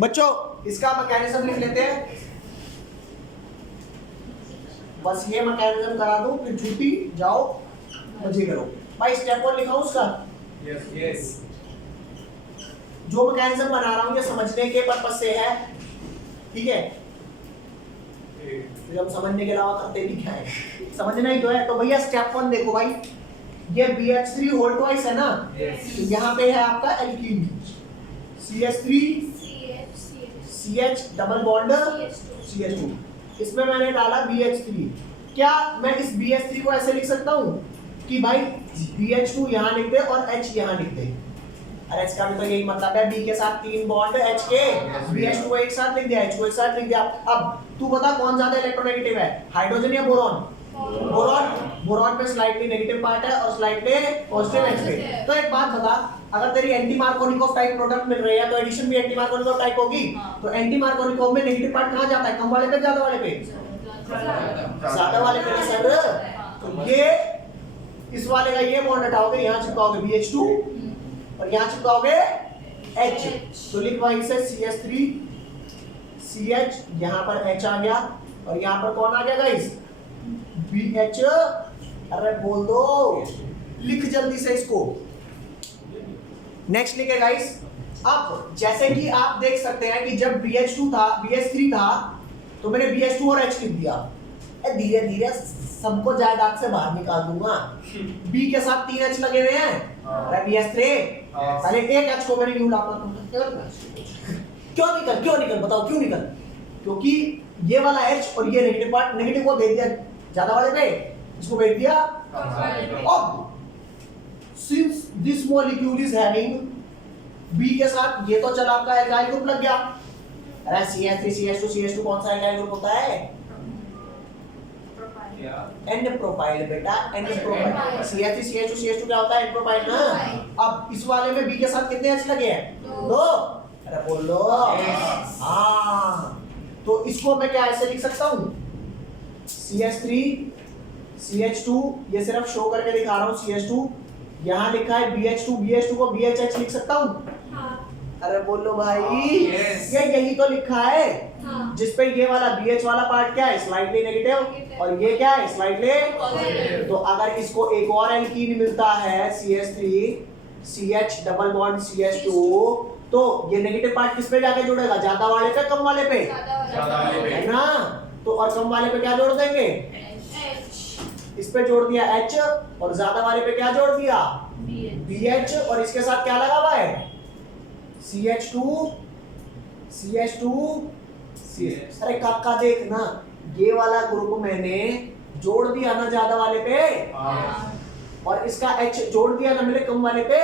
बच्चों। इसका मैकेनिज्म लिख लेते हैं, बस ये मैकेनिज्म करा दो, फिर छुट्टी जाओ, मजे करो भाई। स्टेप 1 लिखा हूं उसका। यस जो मैकेनिज्म बना रहा हूं ये समझने के पर्पस से है, ठीक है? फिर हम समझने के अलावा करते भी क्या है, समझना ही तो है। तो भैया स्टेप 1 देखो भाई, ये BH3 होल ट्वाइस है ना, तो यहाँ पे है आपका alkene CH3 CH double bond CH2। इसमें मैंने डाला BH3। क्या मैं इस BH3 को ऐसे लिख सकता हूँ कि भाई BH2 यहाँ लिख दे और H यहाँ लिख दे? अरे इसका भी तो यही मतलब है, B के साथ 3 बॉन्ड H के, BH2 को एक साथ लिख दिया, H को एक साथ लिख दिया। अब तू बता कौन ज्यादा इलेक्ट्रोनेगेटिव है, हाइड्रोजन या बोरॉन? बोरॉन पे स्लाइटली नेगेटिव पार्ट है और स्लाइटली पॉजिटिव H पे। तो एक बात बता, अगर तेरी एंटी मार्कोनिकोव टाइप प्रोडक्ट मिल रही है तो एडिशन भी एंटी मार्कोनिकोव टाइप होगी। तो एंटी मार्कोनिकोव में नेगेटिव पार्ट कहां जाता है? कम वाले पे, ज्यादा वाले पे? ज्यादा वाले पे ना सर। तो ये इस वाले का ये बॉन्ड हटाओगे, यहां चिपकाओगे BH2 और यहां चिपकाओगे H। तो लिख भाई से CH3 CH, यहां पर H आ गया और यहां पर कौन आ गया गाइस? BH। अरे बोल दो, लिख जल्दी से इसको। नेक्स्ट लिखे गाइस। अब जैसे कि आप देख सकते हैं कि जब BH3 था तो मैंने BH2 और H लिख दिया। धीरे धीरे सबको जायदाद से बाहर निकाल दूंगा। बी के साथ 3 एच लगे हुए हैं, अरे BS3 पहले एक एच को मैंने क्यों लाता क्यों निकल बताओ क्यों निकल? क्योंकि ये वाला एच और ये नेगेटिव पार्ट, नेगेटिव को भेज दिया ज्यादा वाले पे, इसको भेज दिया। अब since this molecule is having b के साथ, ये तो चला आपका एल्काइल ग्रुप लग गया। अरे CH3 CH2 CH2 कौन सा एल्काइल ग्रुप होता है? एंड प्रोपाइल बेटा, and propyl. CH3 CH2 CH2 क्या होता है? एंड प्रोपाइल ना। अब इस वाले में बी के साथ कितने एच लगे हैं? 2। अरे बोलो हाँ, तो इसको मैं क्या ऐसे लिख सकता हूँ? CH3 CH2, ये सिर्फ शो करके दिखा रहा हूँ। CH2 यहाँ लिखा है BH2, BH2 को BHH लिख सकता हूँ। अरे बोलो भाई ये यही तो लिखा है, जिसपे ये वाला BH वाला पार्ट क्या है? स्लाइटली नेगेटिव, और ये क्या है? स्लाइटली। तो अगर इसको एक और एल्कीन मिलता है CH3 CH double bond CH2, तो ये नेगेटिव पार्ट किस पे जाके जुड़ेगा? ज्यादा वाले पे, कम वाले पे? है ना। तो और कम वाले पे क्या जोड़ देंगे? इस पे जोड़ दिया H, और ज्यादा वाले पे क्या जोड़ दिया? BH, और इसके साथ क्या लगा हुआ है? CH2 CH2। अरे काका देख ना, ये वाला ग्रुप मैंने जोड़ दिया ना ज्यादा वाले पे, और इसका H जोड़ दिया ना मेरे कम वाले पे।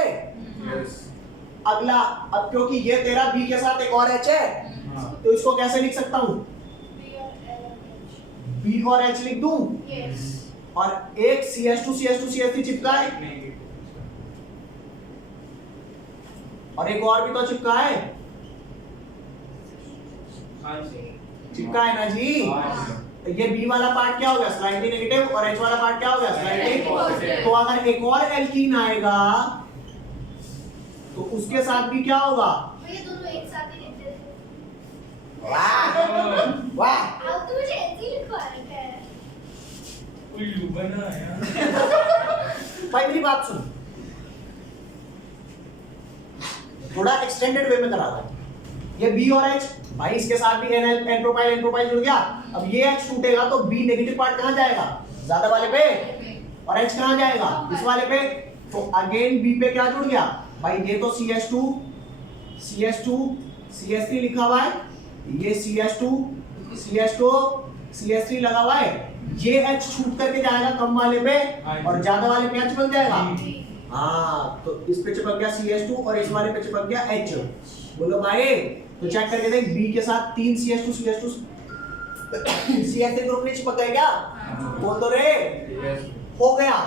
अगला, अब क्योंकि ये तेरा B के साथ एक और H है, तो इसको कैसे लिख सकता हूँ? B और H लिख दूं, और एक CH2 CH2 CH3 चिपका है, और एक और भी तो चिपका है, चिपका है ना जी। तो ये B वाला पार्ट क्या हो गया? स्लाइटली नेगेटिव, और H वाला पार्ट क्या हो गया? स्लाइटली। तो अगर एक और एल्कीन आएगा तो उसके साथ भी क्या होगा? ये दोनों एक साथ ही लिखते थे। वाह वाह, अब तो मुझे ऐसे ही लिखवा रखा है। उल्लू बनाया। भाई मेरी बात सुन, थोड़ा एक्सटेंडेड वे में करा रहा है। ये B और H, भाई इसके साथ भी N प्रोपाइल जुड़ गया। अब ये H टूटेगा तो B नेगेटिव पार्ट कहाँ जाएगा? ज्यादा वाले पे, और H कहाँ जाएगा? इस वाले पे। तो अगेन B पे क्या जुड़ गया? भाई ये तो CH2 CH3 लिखा हुआ है, ये CH2 CH3 लगा हुआ है। ये H छूट करके जाएगा कम वाले पे, और ज्यादा वाले पे H बन जाएगा। हाँ, तो इस पे चिपक गया CH2, और इस वाले पे चिपक गया H। बोलो भाई, तो चेक करके देख, B के साथ 3 CH2 CH3 ग्रुप नहीं चिपक गए क्या? बोल दो रे, हो गया।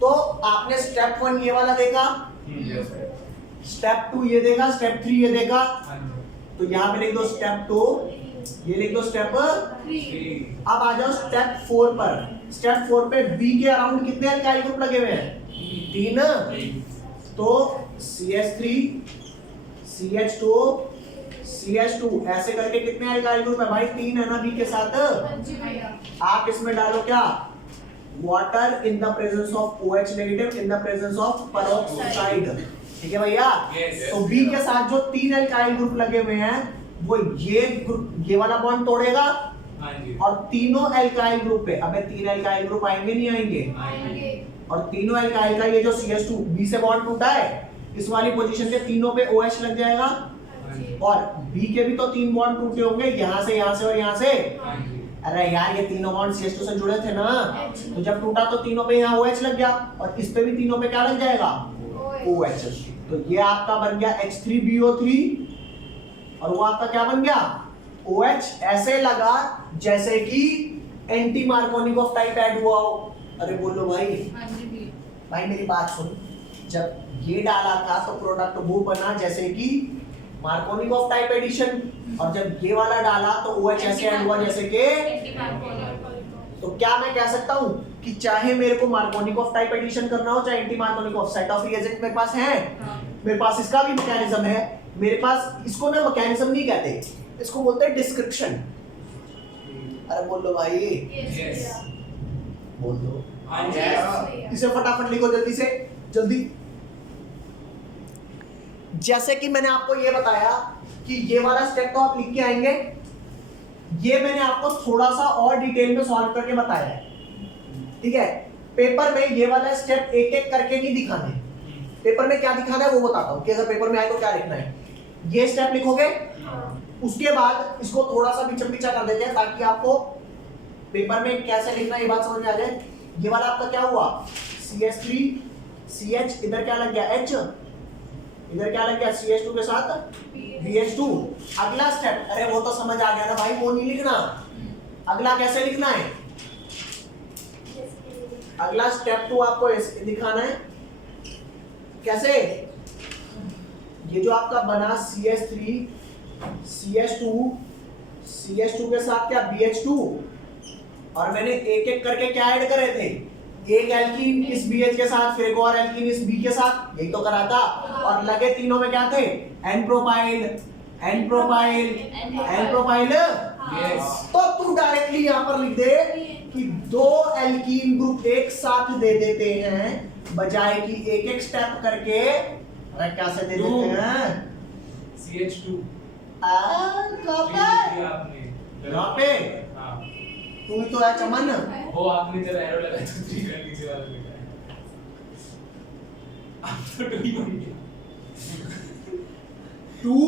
तो आपने स्टेप 1 ये वाला देखा, स्टेप 2 ये देखा, स्टेप 3 ये देखा। तो यहाँ पे लिख दो स्टेप 2, ये लिख दो स्टेप 3। अब आ जाओ स्टेप 4 पर। स्टेप 4 पे B के अराउंड कितने एल्काइल ग्रुप लगे हुए हैं? 3। तो CH3 CH2 CH2 ऐसे करके कितने एल्काइल ग्रुप है भाई? 3 है ना B के साथ। आप इसमें डालो क्या? Water in the presence of OH negative in the presence of peroxide. ठीक है भैया। तो B के साथ जो 3 एल्काइल ग्रुप लगे हुए हैं, वो ये वाला बॉन्ड तोड़ेगा, और तीनों एल्काइल ग्रुप पे, अबे 3 एल्काइल ग्रुप आएंगे नहीं आएंगे? और तीनों एल्काइल का ये जो CH2 B से बॉन्ड टूटा है, इस वाली पोजीशन पे तीनों पे OH लग जाएगा, और B के भी तो 3 बॉन्ड टूटे होंगे, यहाँ से और यहाँ से। अरे यार, ये तीनों बॉन्ड CH2 से जुड़े थे ना, तो जब टूटा तो तीनों पे यहाँ OH लग गया, और इस पे भी तीनों पे क्या लग जाएगा? OH। तो ये आपका बन गया H3BO3, और वो आपका क्या बन गया? OH। ऐसे लगा जैसे कि एंटी मार्कोनिकॉफ टाइप ऐड हुआ हो। अरे बोलो भाई, भाई मेरी बात सुन, जब ये डाला था तो प्रोडक्ट वो बना जैसे कि मार्कोनिकॉफ टाइप एडिशन, और जब ये वाला डाला तो OH ऐसे ऐड हुआ जैसे कि। तो क्या मैं कह सकता हूँ कि चाहे मेरे को मार्कोनिकॉफ टाइप एडिशन करना हो, चाहे anti Markovnikov, set of reagent मेरे पास है, मेरे पास इसका भी मैकेनिज्म है, मेरे पास इसको ना मैकेनिज्म नहीं कहते, इसको बोलते हैं डिस्क्रिप्शन। अरे बोल लो भाई, बोल दो, इसे फटाफट लिखो जल्दी से जल्दी। जैसे कि मैंने आपको ये बताया कि ये वाला स्टेप तो आप लिख के आएंगे, ये मैंने आपको थोड़ा सा और डिटेल में सॉल्व करके बताया है, ठीक है। पेपर में ये वाला स्टेप एक एक करके नहीं दिखाने, पेपर में क्या दिखाना है वो बताता हूँ कि अगर पेपर में आए तो क्या लिखना है। ये स्टेप लिखोगे, उसके बाद इसको थोड़ा सा पीछे पीछा कर देते हैं ताकि आपको पेपर में कैसे लिखना है ये बात समझ में आ जाए। ये वाला आपका क्या हुआ, CH3 CH, इधर क्या लग गया H, इधर क्या लग गया CH2 के साथ BH2। अगला स्टेप, अरे वो तो समझ आ गया ना भाई, वो नहीं लिखना। अगला कैसे लिखना है, अगला स्टेप 2 आपको दिखाना है। कैसे, ये जो आपका बना CH3 CH2 के साथ क्या BH2, और मैंने एक एक करके क्या ऐड करे थे, एक एल्कीन इस BH के साथ, फिर एक और एल्कीन इस B के साथ, यही तो करा था। और लगे तीनों में क्या थे, N propyl N propyl N propyl. तो तू डायरेक्टली यहां पर लिख दे कि दो एल्कीन ग्रुप एक साथ दे देते हैं, बजाय कि एक एक स्टेप करके। अरे कैसे दे देते हैं, CH2 यहाँ पे हाँ, तू ही तो है चमन। वो आपने जब एरो लगाया तो 3 कर नीचे वाला लिखा है। अब तो 2 बन गया। 2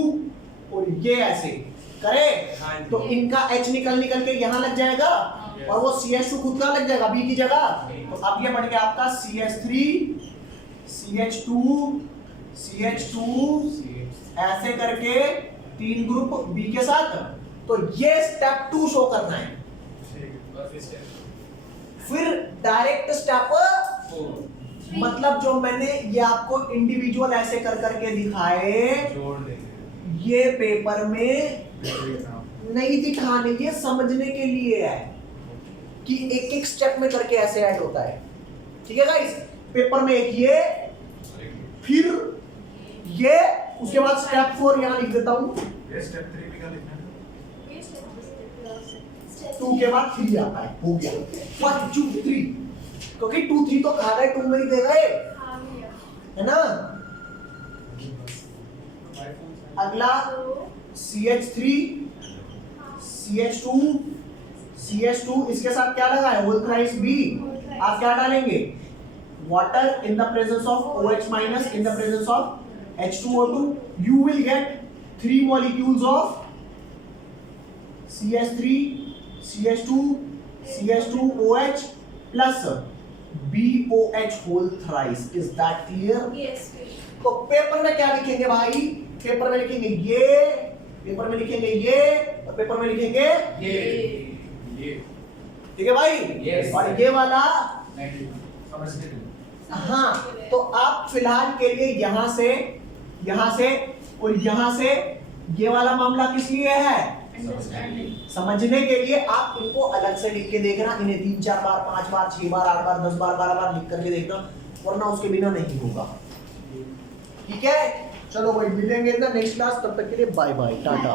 और ये ऐसे करे हाँ जी। तो इनका H निकल के यहाँ लग जाएगा और वो CH2 खुद का लग जाएगा B की जगह। तो अब ये बन गया आपका CH3 CH2 ऐसे करके 3 ग्रुप B के साथ। तो ये स्टेप 2 शो करना है। फिर डायरेक्ट स्टेप 4 मतलब जो मैंने ये आपको इंडिविजुअल ऐसे कर करके दिखाए, जोड़ देंगे। ये पेपर में नहीं दिखाने, ये समझने के लिए है कि एक एक स्टेप में करके ऐसे ऐड होता है, ठीक है गाइस। पेपर में एक ये, फिर ये, उसके बाद स्टेप 4 यहां लिख देता हूं, ये स्टेप 3 भी का लिखना है। 2 के बाद 3 आता है, हो गया 1 2 3, क्योंकि 2 3 तो कहा गए 2 में ही दे गए, है ना। अगला CH3 CH2 इसके साथ क्या लगा है, होल थ्राइस B। आप क्या डालेंगे, water in the presence of OH minus in the presence of H2O2, you will get 3 molecules of CH3 CH2OH plus BOH whole thrice। Is that clear? Yes. तो paper में क्या लिखेंगे भाई, paper में लिखेंगे ये, पेपर में लिखेंगे ये, और पेपर में लिखेंगे ये ठीक है भाई। Yes. और ये वाला समझते थे। हाँ, तो आप फिलहाल के लिए यहां से और यहां से ये वाला मामला किस लिए है, समझने के लिए। आप इनको अलग से लिख के देखना, इन्हें 3 4 बार 5 बार 6 बार 8 बार 10 बार 12 बार लिख करके देखना, वरना उसके बिना नहीं होगा, ठीक है। चलो भाई, मिलेंगे नेक्स्ट क्लास, तब तक के लिए बाय बाय, टाटा।